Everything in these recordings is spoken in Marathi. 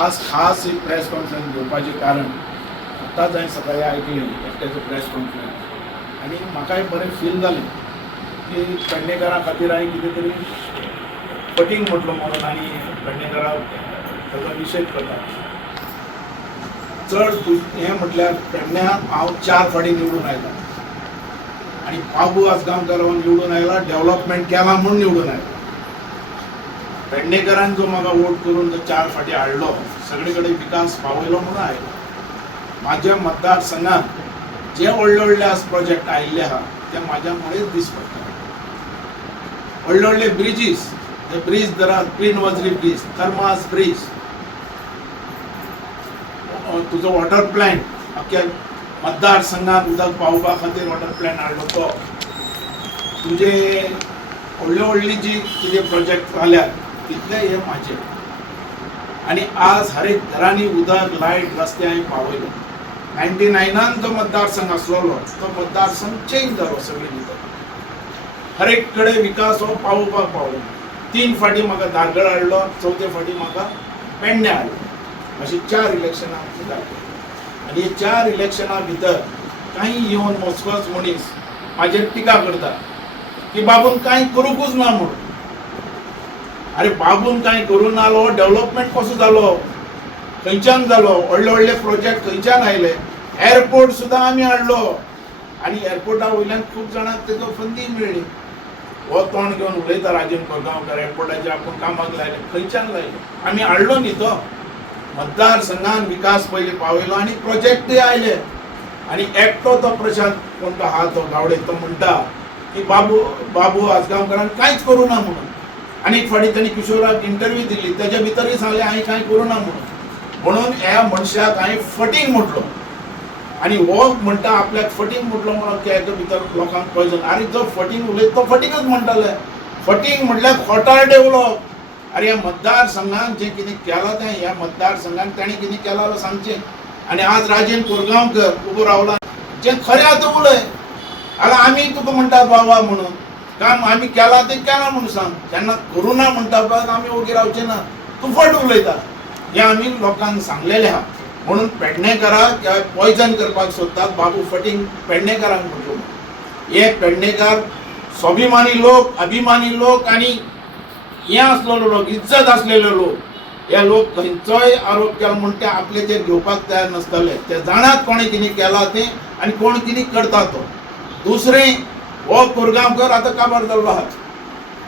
आज खास एक प्रेस कॉन्फरन्स घेवपाचें कारण आतांच हांवें सकाळीं आयकलें एकट्याचो प्रेस कॉन्फरन्स आनी म्हाकाय बरें फील जालें की पेडणेकारां खातीर हांवें कितें तरी फटींग म्हटलो म्हणून आनी पेडणेकारांक ताचो निशेध करता. चड हें म्हटल्यार पेडण्याक हांव 4 फावटी निवडून आयला आनी बाबू आजगांवकार निवडून आयला, डेव्हलपमेंट केला म्हूण निवडून आयला. पेडणेकरान जो म्हाका वोट करून जो 4 फावटी हाडलो, सगळे कडेन विकास पावयलो म्हणून आयलो. म्हाज्या मतदारसंघात जे व्हडले व्हडले आज प्रोजेक्ट आयिल्ले आहा ते म्हाज्या मुळेच दीस पडटा. व्हडले व्हडले ब्रिजीस, हे ब्रिज दरात क्वीन वजरी ब्रिज, थर्मास ब्रिज, तुजो वॉटर प्लॅन्ट अख्ख्या मतदारसंघात उदक पावोवपा खातीर वॉटर प्लॅन्ट हाडलो तो, तुजे व्हडली व्हडली जी कितें प्रोजेक्ट जाल्यात तितले हे म्हाजे. आनी आज हर एक घरांनी उदक, लायट, रस्ते हांवें पावयले. 99 जो मतदारसंघ आसलोलो तो मतदारसंघ चेंज जालो सगळे भितर. हर एक कडेन विकास हो पावोवपाक पावलो. 3 फावटी म्हाका दारगळ हाडलो, 4थ्या फावटी म्हाका पेडणे हाडलो. अशी 4 इलेक्शनां जाली. आनी हे 4 इलेक्शनां भितर काही येवन मोजकोच मनीस म्हाजेर टिका करता की बाबून कांय करूंकूच ना म्हणून. अरे बाबून कांय करूं नालो, डेव्हलपमेंट कसो जालो, खंयच्यान जालो, व्हडले व्हडले प्रोजेक्ट खंयच्यान आयले. एअरपोर्ट सुद्दां आमी हाडलो आनी एअरपोर्टा वयल्यान खूब जाणांक तेजो फंदी मेळ्ळी. हो तोंड घेवन उलयता राजन कोरगांवकार, एअरपोर्टाचेर आपूण कामाक लायले, खंयच्यान लायले? आमी हाडलो न्ही तो. मतदारसंघान विकास पयलीं पावयलो आनी प्रोजेक्टय आयले. आनी एकटो तो प्रशांत कोण तो आहा तो गावडे तो म्हणटा की बाबू आजगांवकारान कांयच करूं ना म्हणून. आनी एक फावटी तांणी किशोराक इंटरव्यू दिली, तेज्या भितरय सांगलें हांवें कांय करूं ना म्हणून. म्हणून ह्या मनशाक हांवें फटींग म्हटलो आनी हो म्हणटा आपल्याक फटींग म्हटलो म्हणून तेज्या भितर लोकांक पॉयजन. आरे जो फटींग उलयता तो फटींगच म्हणटाले. फटींग म्हटल्यार खोटार डेव्हलप. अरे ह्या मतदारसंघान जें कितें केलां तें ह्या मतदारसंघान ताणें कितें केलां सांगचें. आनी आज राजन कोरगांवकर उबो रावला, जें खरें आतां उलय. आतां आमी तुका म्हणटात बाबा म्हणून, काम आमी केलां तें केलां म्हणून सांग. जेन्ना करूं ना म्हणटा पळय आमी ओगी रावचे ना, तूं फट उलयता. हें आमी लोकांक सांगलेलें आहा. म्हणून पेडणेकाराक पॉयजन करपाक सोदतात. बाबू फटींग पेडणेकारांक म्हटलो. हे पेडणेकार स्वाभिमानी लोक, अभिमानी लोक आनी हें आसलेलो लोक, इज्जत आसलेले लोक. हे लोक खंयचोय आरोप केलो म्हूण ते आपलेचेर घेवपाक तयार नासताले. ते जाणात कोणें कितें केलां तें आनी कोण कितें करता तो. दुसरें, हो कोरगांवकर आतां काबार जाल्लो आहा.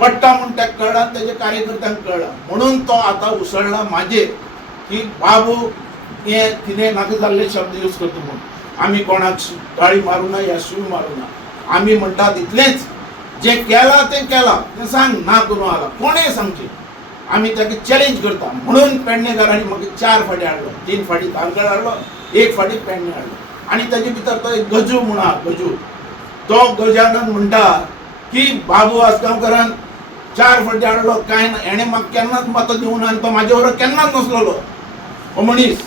पडटा म्हूण ताका कळ्ळां, तेजे कार्यकर्त्यांक कळ्ळां. म्हणून तो आतां उसळ्ळा म्हाजेर की बाबू हें कितें नाका जाल्ले शब्द यूज करता म्हणून. आमी कोणाक गाळी मारूं ना या शिव मारूं ना. आमी म्हणटात इतलेंच, जें केलां तें केलां तें सांग, ना करूं आला कोणें सांगचें. आमी ताका चॅलेंज करता. म्हणून पेडणेकारांनी म्हाका 4 फावटी हाडलो. 3 फावटी दारगळ हाडलो, 1 फावटी पेडणे हाडलो. आनी ताजे भितर तो एक गजू म्हूण आहा, गजू. तो गजानन म्हणटा की बाबू आजगांवकारान 4 फावटी हाडलो कांय ना, हेणें म्हाका केन्नाच मतां दिवं ना आनी तो म्हाजे बरोबर केन्नाच नसलोलो हो मनीस.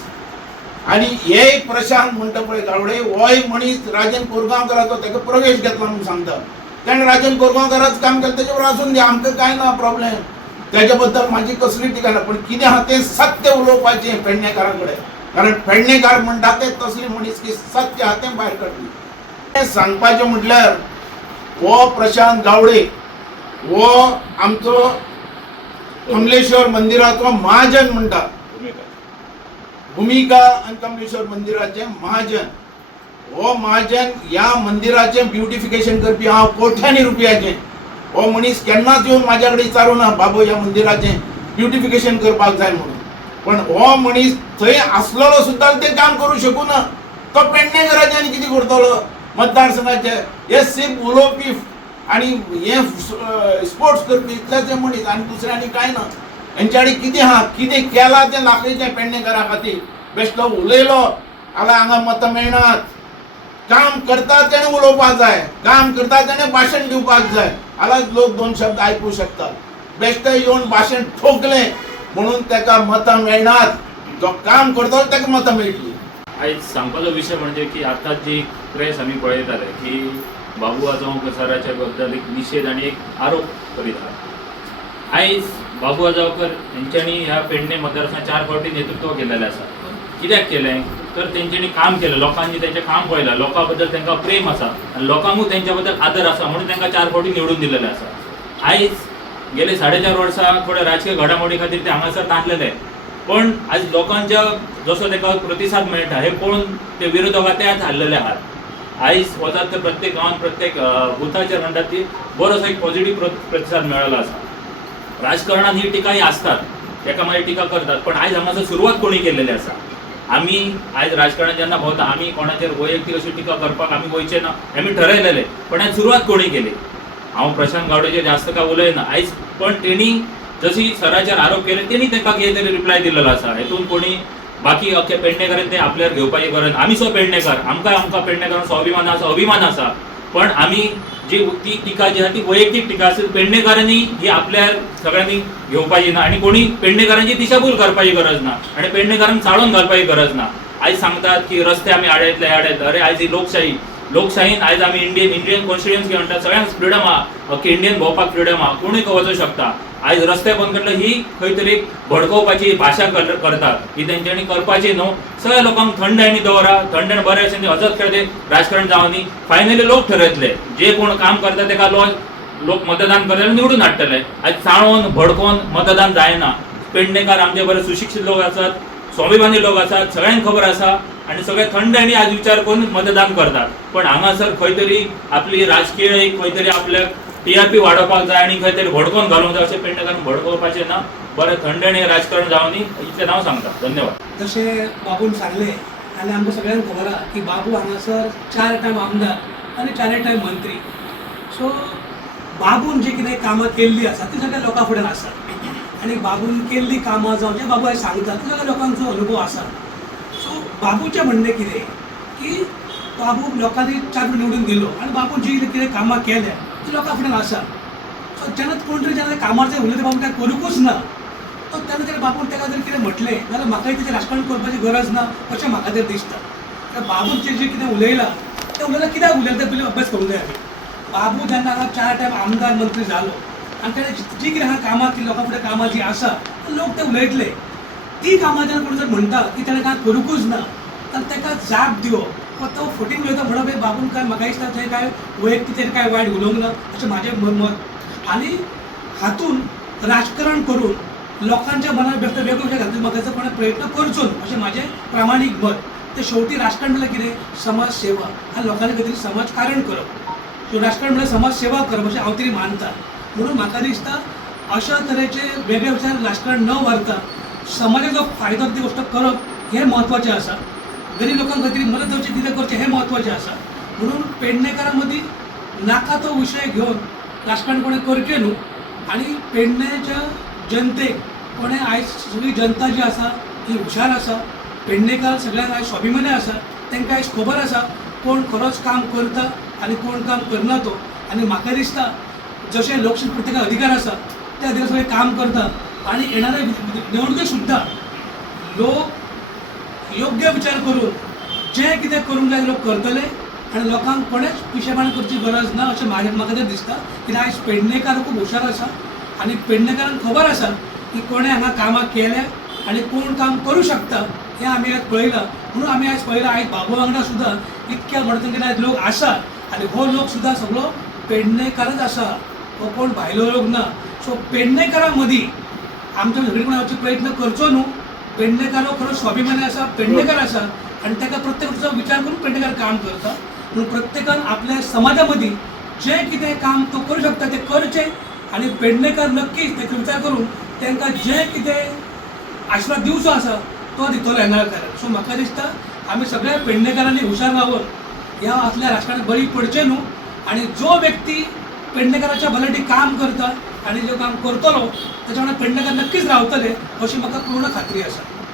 आनी हे प्रशांत म्हणटा पळय गावडे, होय मनीस राजन कोरगांवकाराचो ताका प्रवेश घेतला म्हणून सांगता. ताणें राजन कोरगांवकाराच काम केलें, तेजे बरोबर आसून दी, आमकां कांय ना प्रॉब्लेम. तेज्या बद्दल म्हाजी कसली टिका ना. पूण कितें आहा तें सत्य उलोवपाचें पेडणेकारा कडेन. कारण पेडणेकार म्हणटा ते तसली मनीस की सत्य आहा तें भायर काडटली. हें सांगपाचें म्हटल्यार हो प्रशांत गावडे हो आमचो कमलेश्वर मंदिराचो महाजन म्हणटा. भुमिका आनी कमलेश्वर मंदिराचे महाजन. हो महाजन ह्या मंदिराचें ब्युटिफिकेशन करपी हांव कोट्यांनी रुपयाचें. हो मनीस केन्नाच येवन म्हाज्या कडेन विचारूं ना बाबू ह्या मंदिराचें ब्युटिफिकेशन करपाक जाय म्हणून. पण हो मनीस थंय आसलेलो सुद्दां तें काम करूं शकूं ना. तो पेडणेकाराचें आनी कितें करतलो मतदारसंघाचे. हे सिर्फ उलोवपी आनी हे स्पोर्ट्स करपी इतलेच मनीस आनी दुसरें आनी कांय ना. हेंच्या कडेन कितें आहा, कितें केलां तें दाखयचें पेडणेकारा खातीर. बेश्टो उलयलो जाल्यार हांगा मतां मेळनात. काम करता तेणें उलोवपाक जाय, काम करता तेणें भाशण दिवपाक जाय, जाल्यार लोक 2 शब्द आयकूं शकतात. बेश्टे येवन भाशण ठोकलें म्हणून ताका मतां मेळनात. जो काम करता ताका मतां मेळटली. आयज सांगपाचो विशय म्हणजे की आतां जी प्रेस आमी पळयताले की बाबू आजगांवकर सराच्या बद्दल एक निशेध आनी एक आरोप करीत आहात. आयज बाबू आजावकर यांच्यानी ह्या पेडणे मतदारसंघात 4 फावटी नेतृत्व केलेलें आसा. कित्याक केलें तर तेंच्यांनी काम केलं, लोकांनी तेंचें काम पळयलां, लोकां बद्दल तांकां प्रेम आसा आनी लोकांकूय तेंच्या बद्दल आदर आसा म्हणून तांकां 4 फावटी निवडून दिलेलें आसा. आयज गेले 4.5 वर्सां थोड्या राजकीय घडामोडी खातीर ते हांगासर ताणलेले, पण आज लोकांच्या जसो ताका प्रतिसाद मेळटा हे पळोवन ते विरोधकां तेच हारलेले आहात. आयज वतात ते प्रत्येक गांवांत प्रत्येक बुथाचेर म्हणटात ती बरोसो एक पॉझिटिव्ह प्रतिसाद मेळ्ळो आसा. राजकारणात ही टिका ही असतात, एका मागीर टिका करतात, पण आयज हांगासर सुरवात कोणी केलेली आसा. आमी आयज राजकारणात जेन्ना भोंवता आमी कोणाचेर वैयक्तीक अशी टिका करपाक आमी वयचे ना, आमी ठरयलेले, पण आयज सुरवात कोणी केली. हांव प्रशांत गावडेचेर जास्त काय उलयना आयज, पण तेणी जशी सराचेर आरोप केले तेणी ताका कितें तरी रिप्लाय दिलेलो आसा. हेतून कोणी बाकी अख्खे पेडणेकारांनी ते आपल्यार घेवपाची गरज ना. आमी सो पेडणेकार, आमकां पेडणेकारांचो अभिमान आसा, पण आमी जी ती टिका जी आसा ती वैयक्तीक टिका आसा, पेडणेकारांनी ही आपल्यार सगळ्यांनी घेवपाची ना आनी कोणी पेडणेकारांची दिशाभूल करपाची गरज ना आनी पेडणेकारांक चाळून घालपाची गरज ना. आयज सांगतात की रस्ते आमी आडयतले, अरे आयज ही लोकशाहीन आयज आमी इंडियन कॉन्स्टिट्युएन्सी म्हणटा, सगळ्यांक फ्रिडम आहा, अख्खे इंडियन भोंवपाक फ्रिडम आहा, कोणूय वचूंक शकता. आयज रस्ते बंद करतले ही खंय तरी भडकोवपाची भाशा करतात, ही तेंच्यांनी करपाची न्हू. सगळ्या लोकांक थंडायनी दवरा, थंडायन बरे अशें हजत खेळते राजकारण जावनी. फायनली लोक ठरयतले, जे कोण काम करता ताका लोक मतदान करतले, निवडून हाडटले. आयज चाळोवन भडकोवन मतदान जायना. पेडणेकार आमचे बरे सुशिक्षीत लोक आसात, स्वाभिमानी लोक आसात, सगळ्यांक खबर आसा आनी सगळे थंडायनी आज विचार करून मतदान करतात. पण हांगासर खंय तरी आपली राजकीय एक खंय तरी आपल्या TRP वाडोवपाक जाय आनी खंय तरी भडकोवन घालूंक जाय, अशें पेडणेकारांक भडकोवपाचें ना. बरें थंडायनी राजकारण जावनी इतलें हांव सांगता. धन्यवाद. जशें बाबून सांगलें आनी आमकां सगळ्यांक खबर आहा की बाबू हांगासर 4 टायम आमदार आनी 4 टायम मंत्री. सो बाबून जी कितें कामां केल्लीं आसा ती सगळ्या लोकां फुड्यान आसा आनी बाबून केल्लीं कामां जावं जे बाबू सांगता ते सगळ्या लोकांचो अनुभव आसा. सो बाबूचें म्हणणें कितें की बाबूक लोकांनी 4 निवडून दिलो आनी बाबून जी कितें कामां केल्या ती लोकां फुड्यान आसा. सो जेन्ना कोण तरी जेन्ना कामार जर उलयता बाबू तें करूंकूच ना, तो तेन्ना जर बाबून ताका जर कितें म्हटलें जाल्यार म्हाकाय तेजें राजकारण करपाची गरज ना अशें म्हाका तर दिसता. बाबून जें कितें उलयलां तें उलयलां कित्याक उलयलां तें पयलीं अभ्यास करूंक जाय आमी. बाबू जेन्ना हांगा 4 टायम आमदार मंत्री जालो आनी ताणें जी कितें हांगा कामां केली, लोकां फुडें कामां जीं आसा लोक ते उलयतले. ती कामां जेन्ना कोण जर म्हणटा की ताणें कांय करूंकूच ना जाल्यार ताका जाप दिवप, तो फुटींग उलयता म्हणप बाबून काय म्हाका दिसता थंय काय वैयक्तीक काय वायट उलोवंक ना अशें म्हाजें मत. आनी हातून राजकारण करून लोकांच्या मनात वेगवेगळ्या घालून म्हाका कोणें प्रयत्न करचो न्हू अशें म्हाजें प्रामाणीक मत. ते शेवटी राजकारण म्हणल्यार कितें समाज सेवा आनी लोकांनी खातीर समाजकारण करप. सो राजकारण म्हणल्यार समाज सेवा करप अशें हांव तरी मानता. म्हणून म्हाका दिसता अशा तरेचे वेगळे विचार राजकारण न व्हरता समाजाचो फायदो ती गोश्ट करप हें म्हत्वाचें आसा. गरीब लोकांक खातीर मदत जावची कितें करचें हें म्हत्वाचें आसा. म्हणून पेडणेकारां मदीं नाका तो विशय घेवन राजकारण कोणें करचें न्हू आनी पेडणेच्या जनतेक कोणें आयज सगळी जनता जी आसा ती हुशार आसा. पेडणेकार सगळ्यांक आयज स्वाभिमानी आसा, तांकां आयज खबर आसा कोण खरोच काम करता आनी कोण काम करना तो. आनी म्हाका दिसता जशें लोकशाही प्रत्येकाक अधिकार आसा त्या अधिकार सगळें काम करता आनी येणाऱ्या निवडणुके सुद्दां लोक योग्य विचार करून जें कितें करूंक जाय लोक करतले आनी लोकांक कोणेच पिशेपण करची गरज ना अशें म्हाका तर दिसता. कित्याक आयज पेडणेकार खूब हुशार आसा आनी पेडणेकारांक खबर आसा की कोणें हांगा कामां केल्या आनी कोण काम करूं शकता हें आमी आयज पळयलां. म्हणून आमी आयज पळयलां आयज बाबू वांगडा सुद्दां इतक्या म्हणटा आयज लोक आसा आनी हो लोक सुद्दां सगळो पेडणेकारच आसा, हो कोण भायलो लोक ना. सो पेडणेकारां मदीं आमच्या झगडी कोण हावचो प्रयत्न करचो न्हू. पेडणेकार हो खरो स्वाभिमानी आसा, पेडणेकार आसा आनी ताका प्रत्येक गोष्टीचो विचार करून पेडणेकार काम करता. म्हणून प्रत्येकान आपल्या समाजा मदीं जें कितें काम तो करूं शकता तें करचें आनी पेडणेकार नक्कीच ताचो विचार करून तांकां जें कितें आशिर्वाद दिवचो आसा तो दितलो येणाऱ्या काळात. सो म्हाका दिसता आमी सगळ्या पेडणेकारांनी हुशार रावन ह्या असल्या राजकारणाक बळी पडचें न्हू आनी जो व्यक्ती पेडणेकाराच्या भलायकी काम करता आनी जो काम करतलो ताच्या वांगडा पेडणेकार नक्कीच रावतले अशी म्हाका पूर्ण खात्री आसा.